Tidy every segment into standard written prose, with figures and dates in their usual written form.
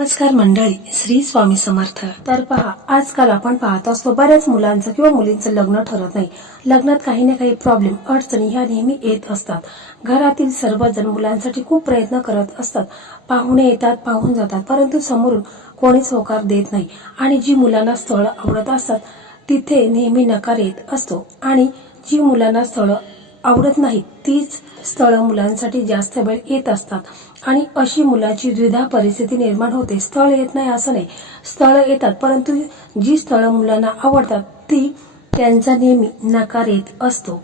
नमस्कार मंडळी, श्री स्वामी समर्थ. तर पहा, आजकाल आपण पाहत असतो बऱ्याच मुलांचं किंवा मुलींचं लग्न ठरत नाही. लग्नात काही ना काही प्रॉब्लेम, अडचणी ह्या नेहमी येत असतात. घरातील सर्वजण मुलांसाठी खूप प्रयत्न करत असतात. पाहुणे येतात, पाहून जातात, परंतु समोरून कोणीच होकार देत नाही. आणि जी मुलांना स्थळ आवडत असतात तिथे नेहमी नकार येत असतो. आणि जी मुलांना स्थळ आवडत नाही तीच स्थळ मुलांसाठी जास्त वेळ येत असतात. आणि अशी मुलाची द्विधा परिस्थिती निर्माण होते. स्थळ येत नाही असं नाही, स्थळ येतात, परंतु जी स्थळ मुलांना आवडतात ती त्यांचा नेहमी नकार येत असतो.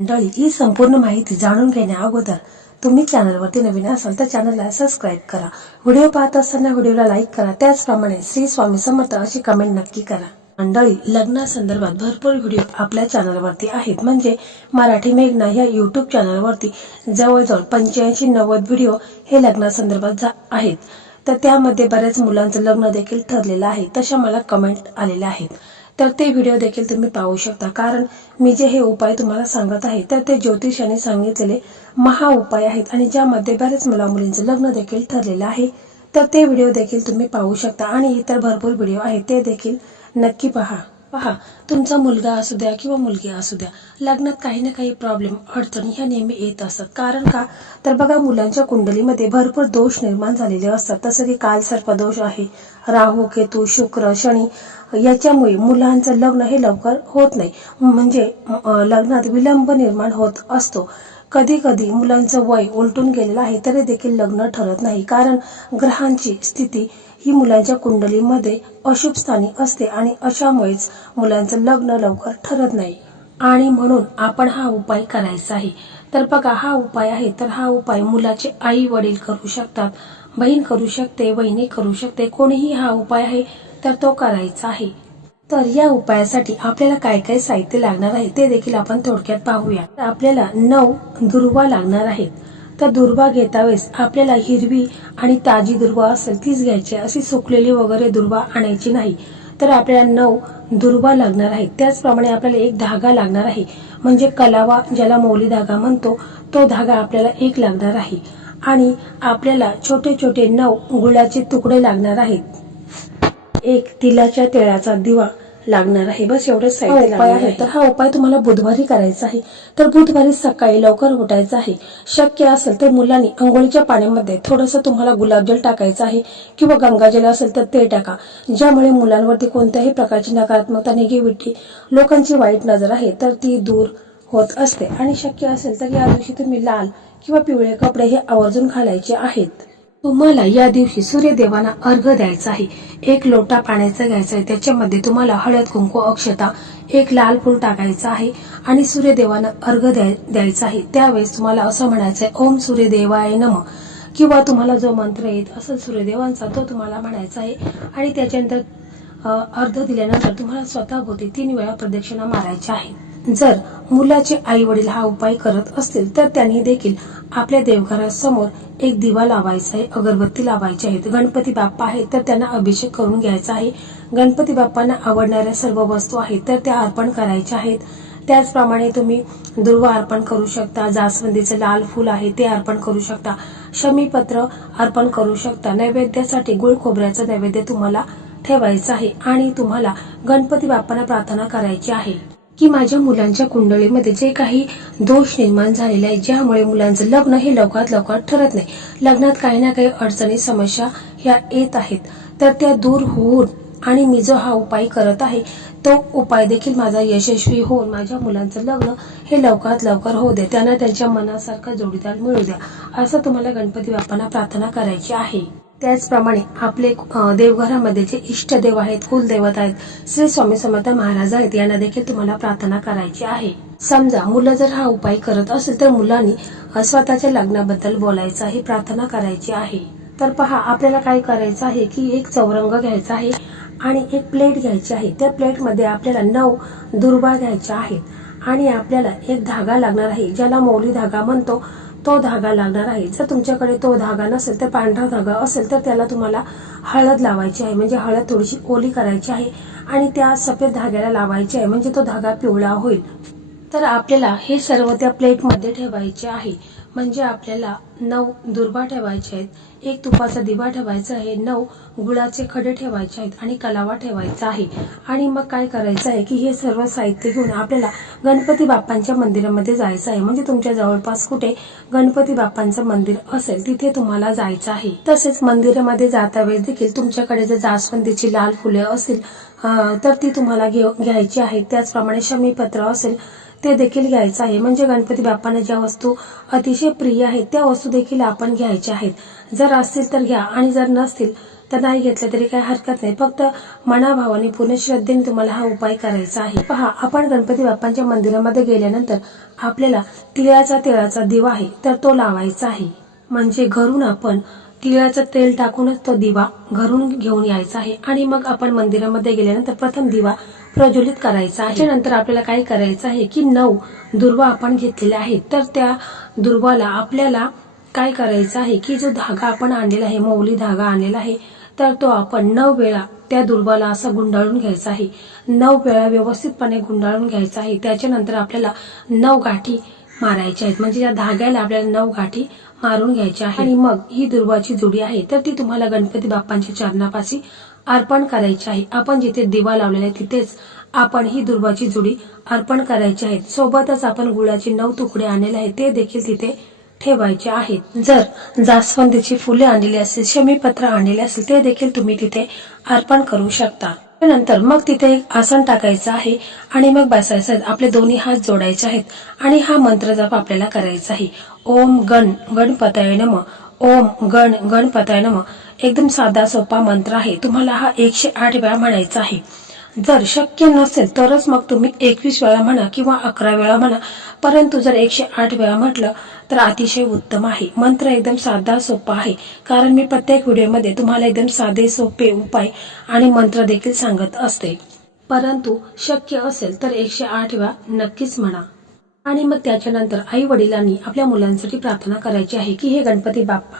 मंडळी, ही संपूर्ण माहिती जाणून घेण्या अगोदर तुम्ही चॅनलवरती नवीन असाल तर चॅनलला सबस्क्राईब करा. व्हिडिओ पाहत असताना व्हिडिओला लाईक करा. त्याचप्रमाणे श्री स्वामी समर्थ अशी कमेंट नक्की करा. मंडळी, लग्नासंदर्भात भरपूर व्हिडिओ आपल्या चॅनलवरती आहेत. म्हणजे मराठी मेघना या युट्यूब चॅनलवरती जवळजवळ 85-90 व्हिडिओ हे लग्नासंदर्भात आहेत. तर त्यामध्ये बऱ्याच मुलांचं लग्न देखील ठरलेलं आहे. तशा मला कमेंट आलेल्या आहेत, तर ते व्हिडिओ देखील तुम्ही पाहू शकता. कारण मी जे हे उपाय तुम्हाला सांगत आहे तर ते ज्योतिषाने सांगितलेले महा उपाय आहेत आणि ज्यामध्ये बऱ्याच मुलींचं लग्न देखील ठरलेलं आहे. तर ते व्हिडिओ देखील तुम्ही पाहू शकता आणि इतर भरपूर व्हिडिओ आहेत ते देखील नक्की पहा. तुमचा मुलगा असू द्या किंवा मुलगी असू द्या, लग्नात काही ना काही प्रॉब्लेम, अडचणी ह्या नेहमी येत असतात. कारण का तर बघा, मुलांच्या कुंडलीमध्ये भरपूर दोष निर्माण झालेले असतात. तसं की कालसर्प दोष आहे, राहू केतू शुक्र शनी, याच्यामुळे मुलांचं लग्न हे लवकर होत नाही. म्हणजे लग्नात विलंब निर्माण होत असतो. कधी कधी मुलांचं वय उलटून गेलेलं आहे तरी देखील लग्न ठरत नाही. कारण ग्रहांची स्थिती ही मुलांच्या कुंडलीमध्ये अशुभ स्थानी असते आणि अशामुळेच मुलांचं लग्न लवकर ठरत नाही. आणि म्हणून आपण हा उपाय करायचा आहे. तर बघा, हा उपाय आहे तर हा उपाय मुलाचे आई वडील करू शकतात, बहीण करू शकते, वहिनी करू शकते, कोणीही हा उपाय आहे तर तो करायचा आहे. तर या उपायासाठी आपल्याला काय काय साहित्य लागणार आहे ते देखील आपण थोडक्यात पाहूया. आपल्याला 9 दुर्वा लागणार आहेत. तर दुर्वा घेता वेळेस आपल्याला हिरवी आणि ताजी दुर्वा असेल तीच घ्यायची, अशी सुकलेली वगैरे दुर्वा आणायची नाही. तर आपल्याला 9 दुर्वा लागणार आहेत. त्याचप्रमाणे आपल्याला एक धागा लागणार आहे, म्हणजे कलावा ज्याला मौली धागा म्हणतो तो धागा आपल्याला एक लागणार आहे. आणि आपल्याला छोटे छोटे 9 गुळाचे तुकडे लागणार आहेत. एक तिलाच्या तेलाचा दिवा लागणार आहे. बस एवढंच साहित्य उपाय आहे. तर हा उपाय तुम्हाला बुधवारी करायचा आहे. तर बुधवारी सकाळी लवकर उठायचं आहे. शक्य असेल तर मुलांनी अंघोळीच्या पाण्यामध्ये थोडंसं तुम्हाला गुलाबजल टाकायचं आहे किंवा गंगाजल असेल तर ते टाका. ज्यामुळे मुलांवरती कोणत्याही प्रकारची नकारात्मकता, निगेटिव्हिटी, लोकांची वाईट नजर आहे तर ती दूर होत असते. आणि शक्य असेल तर या दिवशी तुम्ही लाल किंवा पिवळे कपडे हे आवर्जून घालायचे आहेत. तुम्हाला या दिवशी सूर्यदेवांना अर्घ्य द्यायचा आहे. 1 लोटा पाण्याचा घ्यायचा आहे. त्याच्यामध्ये तुम्हाला हळद, कुंकू, अक्षता, एक लाल फूल टाकायचं आहे आणि सूर्यदेवांना अर्घ्य द्यायचा आहे. त्यावेळेस तुम्हाला असं म्हणायचं आहे, ओम सूर्यदेवाय नमः, किंवा तुम्हाला जो मंत्र येत असेल सूर्यदेवांचा तो तुम्हाला म्हणायचा आहे. आणि त्याच्यानंतर अर्घ्य दिल्यानंतर तुम्हाला स्वतःभोवती 3 वेळा प्रदक्षिणा मारायच्या आहेत. जर मुलाचे आई वडील हा उपाय करत असतील तर त्यांनी देखील आपल्या देवघरासमोर एक दिवा लावायचा आहे, अगरबत्ती लावायची आहेत. गणपती बाप्पा आहेत तर त्यांना अभिषेक करून घ्यायचा आहे. गणपती बाप्पांना आवडणाऱ्या सर्व वस्तू आहेत तर त्या अर्पण करायच्या आहेत. त्याचप्रमाणे तुम्ही दुर्वा अर्पण करू शकता, जास्वंदीचे लाल फूल आहे ते अर्पण करू शकता, शमीपत्र अर्पण करू शकता. नैवेद्यासाठी गुळ खोबऱ्याचं नैवेद्य तुम्हाला ठेवायचं आहे. आणि तुम्हाला गणपती बाप्पांना प्रार्थना करायची आहे की माझ्या मुलांच्या कुंडलीमध्ये जे काही दोष निर्माण झालेले आहे, ज्यामुळे मुलांचं लग्न हे लवकरात लवकर ठरत नाही, लग्नात काही ना काही अडचणी, समस्या ह्या येत आहेत, तर त्या दूर होऊन आणि मी जो हा उपाय करत आहे तो उपाय देखील माझा यशस्वी होऊन माझ्या मुलांचं लग्न हे लवकरात लवकर होऊ द्या, त्यांना त्यांच्या मनासारखा जोडीदार मिळू द्या, असं तुम्हाला गणपती बाप्पांना प्रार्थना करायची आहे. त्याचप्रमाणे आपले देवघरामध्ये जे इष्टदेव आहेत, कुलदैवत आहेत, श्री स्वामी समर्थ महाराज आहेत, यांना देखील तुम्हाला प्रार्थना करायची आहे. समजा मुलं जर हा उपाय करत असेल तर मुलांनी स्वतःच्या लग्नाबद्दल बोलायचं आहे, प्रार्थना करायची आहे. तर पहा, आपल्याला काय करायचं आहे की एक चौरंग घ्यायचा आहे आणि एक प्लेट घ्यायची आहे. त्या प्लेटमध्ये आपल्याला 9 दुर्वा घ्यायच्या आहेत आणि आपल्याला एक धागा लागणार आहे, ज्याला मौली धागा म्हणतो तो धागा लागणार आहे. जर तुमच्याकडे तो धागा नसेल तर पांढरा धागा असेल तर त्याला तुम्हाला हळद लावायची आहे, म्हणजे हळद थोडीशी ओली करायची आहे आणि त्या सफेद धाग्याला लावायची आहे, म्हणजे तो धागा पिवळा होईल. तर आपल्याला हे सर्व त्या प्लेटमध्ये ठेवायचे आहे. म्हणजे आपल्याला 9 दुर्वा ठेवायचे आहेत, 1 तुपाचा दिवा ठेवायचा आहे, 9 गुळाचे खडे ठेवायचे आहेत आणि कलावा ठेवायचा आहे. आणि मग काय करायचं आहे की हे सर्व साहित्य घेऊन आपल्याला गणपती बाप्पांच्या मंदिरामध्ये जायचं आहे. म्हणजे तुमच्या जवळपास कुठे गणपती बाप्पांचं मंदिर असेल तिथे तुम्हाला जायचं आहे. तसेच मंदिरामध्ये जाता वेळेस देखील तुमच्याकडे जर जास्वंदीची लाल फुले असतील तर ती तुम्हाला घ्यायची आहे. त्याचप्रमाणे शमीपत्र असेल ते देखील घ्यायचं आहे. म्हणजे गणपती बाप्पांना ज्या वस्तू अतिशय प्रिय आहेत त्या वस्तू देखील आपण घ्यायच्या आहेत. जर असतील तर घ्या आणि जर नसतील तर नाही घेतलं तरी काही हरकत नाही. फक्त मनाभावाने पूर्ण श्रद्धेने तुम्हाला हा उपाय करायचा आहे. पहा, आपण गणपती बाप्पांच्या मंदिरामध्ये गेल्यानंतर आपल्याला तिळाचा दिवा आहे तर तो लावायचा आहे. म्हणजे घरून आपण तिळाचं तेल टाकूनच तो दिवा घरून घेऊन यायचा आहे. आणि मग आपण मंदिरामध्ये गेल्यानंतर प्रथम दिवा प्रज्वलित करायचा आहे. त्यानंतर आपल्याला काय करायचं आहे की 9 दुर्वा आपण घेतलेल्या आहेत तर त्या दुर्वाला आपल्याला काय करायचं आहे की जो धागा आपण आणलेला आहे, मौली धागा आणलेला आहे, तर तो आपण 9 वेळा त्या दुर्वाला असं गुंडाळून घ्यायचा आहे. 9 वेळा व्यवस्थितपणे गुंडाळून घ्यायचा आहे. त्याच्यानंतर आपल्याला 9 गाठी मारायच्या आहेत. म्हणजे या धाग्याला आपल्याला 9 गाठी मारून घ्यायच्या आहेत. आणि मग ही दुर्वाची जोडी आहे तर ती तुम्हाला गणपती बाप्पांच्या चरणापाशी अर्पण करायची आहे. आपण जिथे दिवा लावलेला आहे तिथेच आपण ही दुर्वाची जोडी अर्पण करायची आहे. सोबतच आपण गुळाचे 9 तुकडे आणलेले आहेत ते देखील तिथे ठेवायचे आहेत. जर जास्वंदीची फुले आणलेली असेल, शमीपत्र आणलेले असेल ते देखील तुम्ही तिथे अर्पण करू शकता. त्यानंतर मग तिथे एक आसन टाकायचं आहे आणि मग बसायचं आहे. आपले दोन्ही हात जोडायचे आहेत आणि हा मंत्र जप आपल्याला करायचा आहे. ओम गणपतये नमः, ओम गणपतये नमः. एकदम साधा सोपा मंत्र आहे. तुम्हाला हा 108 वेळा म्हणायचा आहे. जर शक्य नसेल तरच मग तुम्ही 21 वेळा म्हणा किंवा 11 वेळा म्हणा, परंतु जर 108 वेळा म्हटलं तर अतिशय उत्तम आहे. मंत्र एकदम साधा सोपा आहे, कारण मी प्रत्येक व्हिडिओमध्ये तुम्हाला एकदम साधे सोपे उपाय आणि मंत्र देखील सांगत असते. परंतु शक्य असेल तर 108 वेळा नक्कीच म्हणा. आणि मग त्याच्यानंतर आई वडिलांनी आपल्या मुलांसाठी प्रार्थना करायची आहे की हे गणपती बाप्पा,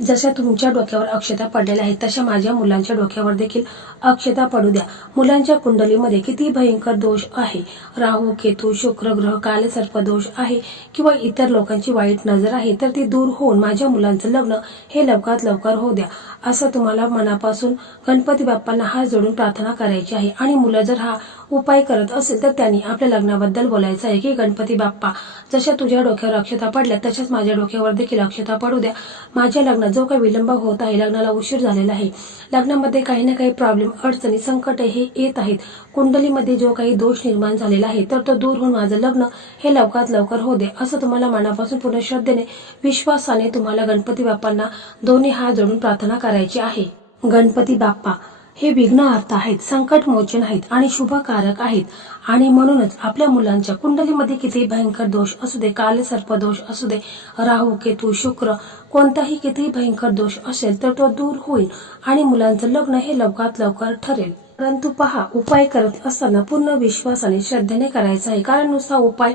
जशा तुमच्या डोक्यावर अक्षता पडलेल्या आहेत तशा माझ्या मुलांच्या डोक्यावर देखील अक्षता पडू द्या. मुलांच्या कुंडलीमध्ये किती भयंकर दोष आहे, राहू केतू शुक्र ग्रह कालसर्प दोष आहे किंवा इतर लोकांची वाईट नजर आहे, तर ती दूर होऊन माझ्या मुलांचं लग्न हे लवकरात लवकर होऊ द्या असं तुम्हाला मनापासून गणपती बाप्पांना हात जोडून प्रार्थना करायची आहे. आणि मुलं जर हा उपाय करत असेल तर त्यांनी आपल्या लग्नाबद्दल बोलायचं आहे की गणपती बाप्पा, जशा तुझ्या डोक्यावर अक्षता पडल्या तशाच माझ्या डोक्यावर देखील अक्षता पडू द्या. माझ्या लग्नात जो काही विलंब होत आहे, लग्नाला उशीर झालेला आहे, लग्नामध्ये काही ना काही प्रॉब्लेम अडचणी संकट हे येत आहेत, कुंडलीमध्ये जो काही दोष निर्माण झालेला आहे तर तो दूर होऊन माझं लग्न हे लवकरात लवकर होऊ दे असं तुम्हाला मनापासून पूर्ण श्रद्धेने विश्वासाने तुम्हाला गणपती बाप्पांना दोन्ही हात जोडून प्रार्थना करायची आहे. गणपती बाप्पा हे विघ्नहर्ता आहेत, संकट मोचन आहेत आणि शुभकारक आहेत. आणि म्हणूनच आपल्या मुलांच्या कुंडलीमध्ये किती भयंकर दोष असू दे, कालसर्प दोष असू दे, राहू केतू शुक्र कोणताही किती भयंकर दोष असेल तर तो दूर होईल आणि मुलांचं लग्न हे लवकरात लवकर ठरेल. परंतु पहा, उपाय करत असताना पूर्ण विश्वासाने श्रद्धेने करायचा आहे. कारण नुसता उपाय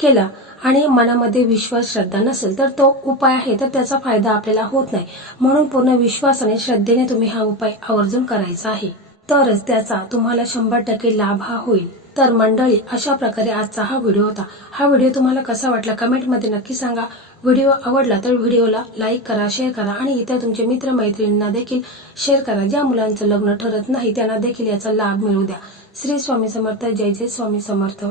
केला आणि मनामध्ये विश्वास श्रद्धा नसेल तर तो उपाय आहे तर त्याचा फायदा आपल्याला होत नाही. म्हणून पूर्ण विश्वासाने श्रद्धेने तुम्ही हा उपाय आवर्जून करायचा आहे, तरच त्याचा तुम्हाला 100% लाभ हा होईल. तर मंडळी, अशा प्रकारे आजचा हा व्हिडिओ होता. हा व्हिडिओ तुम्हाला कसा वाटला कमेंटमध्ये नक्की सांगा. व्हिडिओ आवडला तर व्हिडिओला लाईक करा, शेअर करा आणि इतर तुमचे मित्र मैत्रिणींना देखील शेअर करा. ज्या मुलांचं लग्न ठरत नाही त्यांना देखील याचा लाभ मिळू द्या. श्री स्वामी समर्थ. जय जय स्वामी समर्थ.